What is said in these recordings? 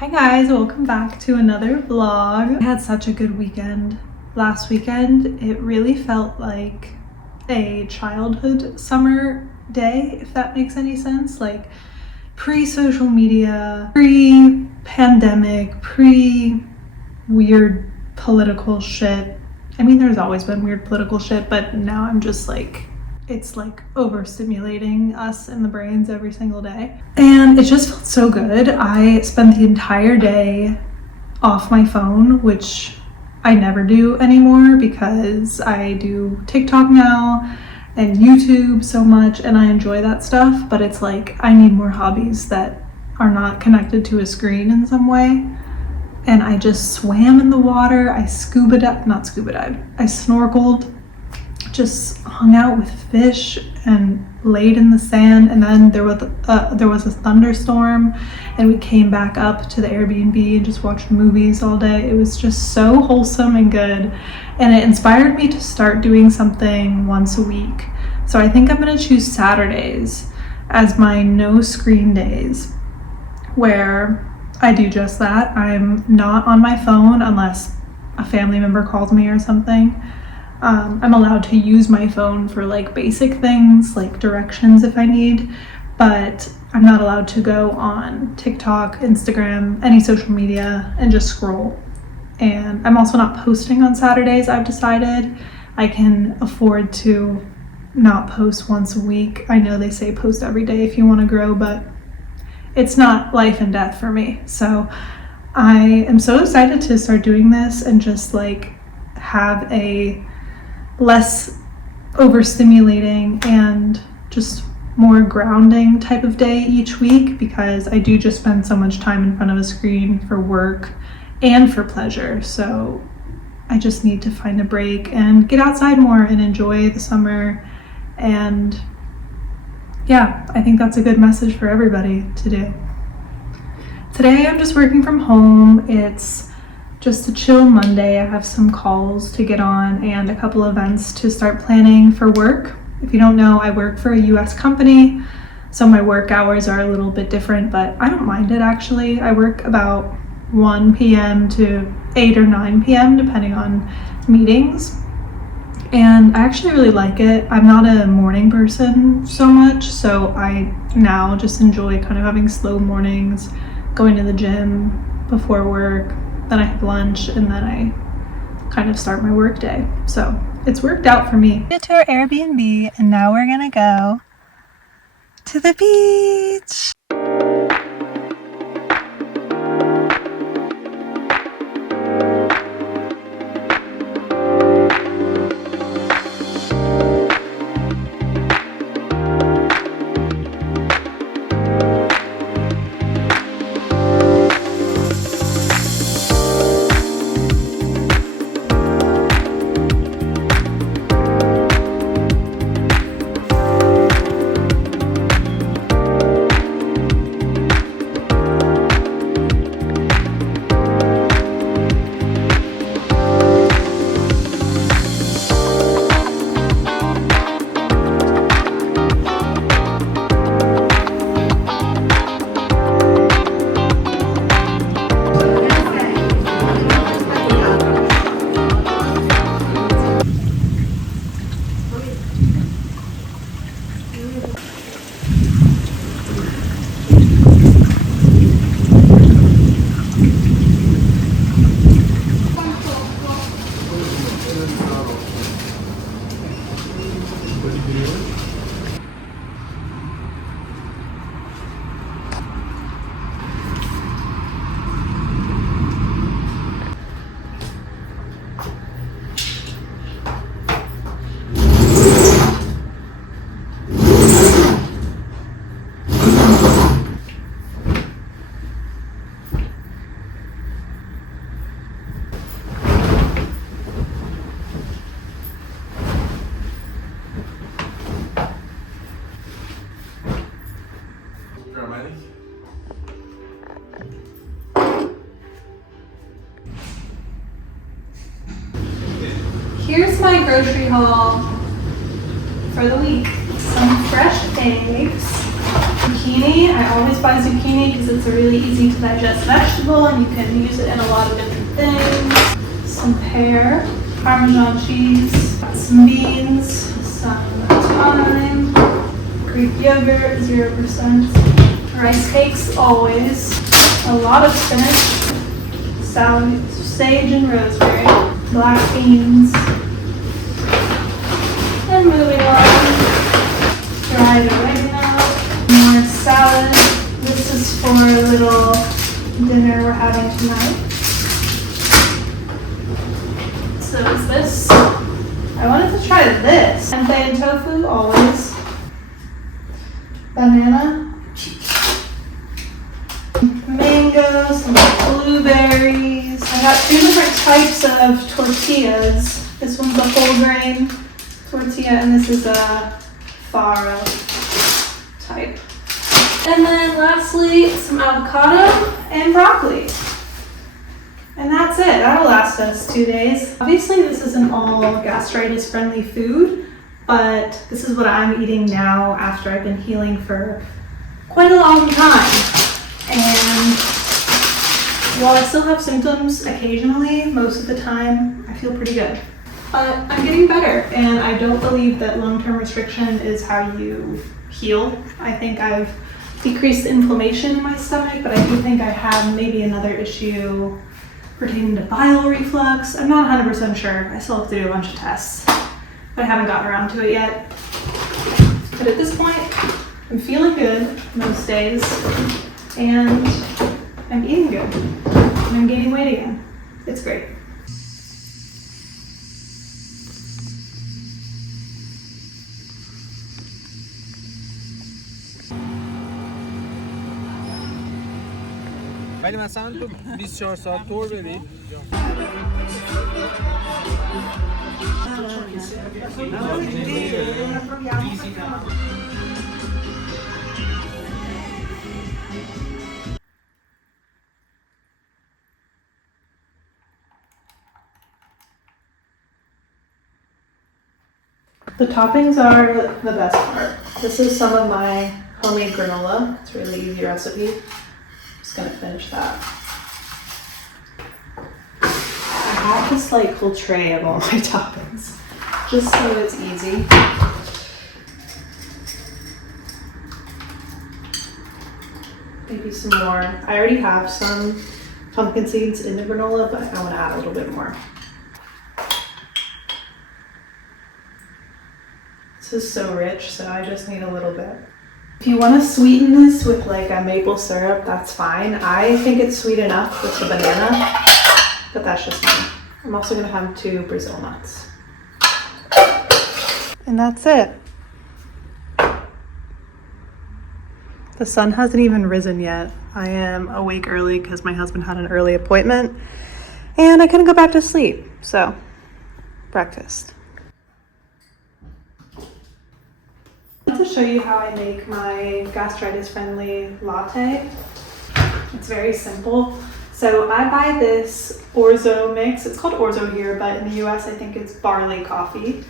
Hi guys, welcome back to another vlog. I had such a good weekend. Last weekend, it really felt like a childhood summer day, if that makes any sense. Like pre-social media, pre-pandemic, pre-weird political shit. I mean, there's always been weird political shit, but now I'm just like, it's like overstimulating us in the brains every single day. And it just felt so good. I spent the entire day off my phone, which I never do anymore because I do TikTok now and YouTube so much and I enjoy that stuff, but it's like I need more hobbies that are not connected to a screen in some way. And I just swam in the water, I snorkeled, just hung out with fish and laid in the sand. And then there was a thunderstorm and we came back up to the Airbnb and just watched movies all day. It was just so wholesome and good, and it inspired me to start doing something once a week. So I think I'm going to choose Saturdays as my no screen days, where I do just that. I'm not on my phone unless a family member calls me or something. I'm allowed to use my phone for like basic things like directions if I need, but I'm not allowed to go on TikTok, Instagram, any social media and just scroll. And I'm also not posting on Saturdays. I've decided I can afford to not post once a week. I know they say post every day if you want to grow, but it's not life and death for me. So I am so excited to start doing this and just like have a less overstimulating and just more grounding type of day each week, because I do just spend so much time in front of a screen for work and for pleasure. So I just need to find a break and get outside more and enjoy the summer. And yeah, I think that's a good message for everybody to do. Today I'm just working from home. It's just a chill Monday. I have some calls to get on and a couple events to start planning for work. If you don't know, I work for a US company, so my work hours are a little bit different, but I don't mind it actually. I work about 1 p.m. to 8 or 9 p.m. depending on meetings. And I actually really like it. I'm not a morning person so much, so I now just enjoy kind of having slow mornings, going to the gym before work. Then I have lunch and then I kind of start my work day. So it's worked out for me. Get to our Airbnb and now we're gonna go to the beach. Here's my grocery haul for the week. Some fresh eggs, zucchini. I always buy zucchini because it's a really easy to digest vegetable and you can use it in a lot of different things. Some pear, Parmesan cheese, some beans, some thyme, Greek yogurt, 0%, rice cakes always, a lot of spinach, salad, sage and rosemary, black beans, and moving on, dried oregano, more salad. This is for a little dinner we're having tonight. So is this, I wanted to try this. Tempeh and tofu, always. Banana. Mango, some blueberries. I got 2 different types of tortillas. This one's a whole grain tortilla and this is a farro type. And then lastly, some avocado and broccoli. And that's it. That'll last us 2 days. Obviously, this isn't all gastritis-friendly food, but this is what I'm eating now after I've been healing for quite a long time. And while I still have symptoms occasionally, most of the time, I feel pretty good. But I'm getting better, and I don't believe that long-term restriction is how you heal. I think I've decreased inflammation in my stomach, but I do think I have maybe another issue pertaining to bile reflux. I'm not 100% sure. I still have to do a bunch of tests, but I haven't gotten around to it yet. But at this point, I'm feeling good most days, and I'm eating good, and I'm gaining weight again. It's great. ولی مثلا تو 24 ساعت دور بدی The toppings are the best part. This is some of my homemade granola. It's a really easy recipe. Just gonna finish that. I have this like whole tray of all my toppings, just so it's easy. Maybe some more. I already have some pumpkin seeds in the granola, but I want to add a little bit more. This is so rich, so I just need a little bit. If you want to sweeten this with like a maple syrup, that's fine. I think it's sweet enough with the banana, but that's just me. I'm also going to have 2 Brazil nuts. And that's it. The sun hasn't even risen yet. I am awake early because my husband had an early appointment and I couldn't go back to sleep. So, breakfast. I want to show you how I make my gastritis-friendly latte. It's very simple. So I buy this orzo mix. It's called orzo here, but in the US I think it's barley coffee.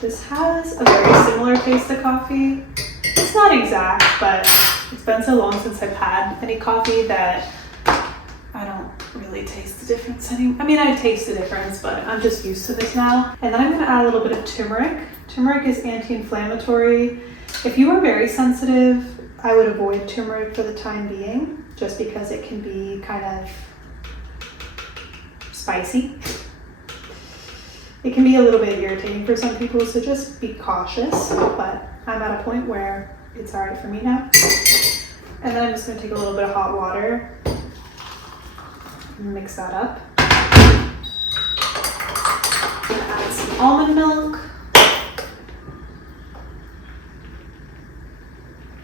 This has a very similar taste to coffee. It's not exact, but it's been so long since I've had any coffee that I don't really taste the difference anymore. I mean, I taste the difference, but I'm just used to this now. And then I'm gonna add a little bit of turmeric. Turmeric is anti-inflammatory. If you are very sensitive, I would avoid turmeric for the time being, just because it can be kind of spicy. It can be a little bit irritating for some people, so just be cautious, but I'm at a point where it's all right for me now. And then I'm just gonna take a little bit of hot water, mix that up. I'm gonna add some almond milk.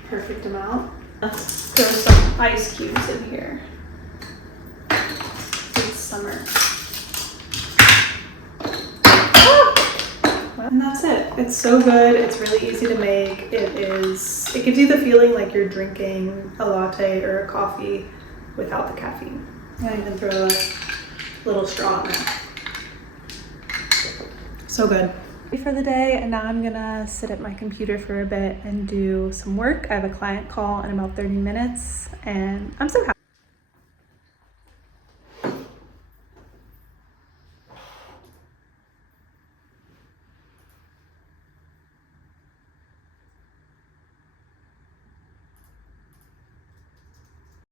Perfect amount. Let's throw some ice cubes in here. It's summer. And that's it. It's so good. It's really easy to make. It gives you the feeling like you're drinking a latte or a coffee without the caffeine. I even throw a little straw in there. So good. For the day, and now I'm gonna sit at my computer for a bit and do some work. I have a client call in about 30 minutes and I'm so happy.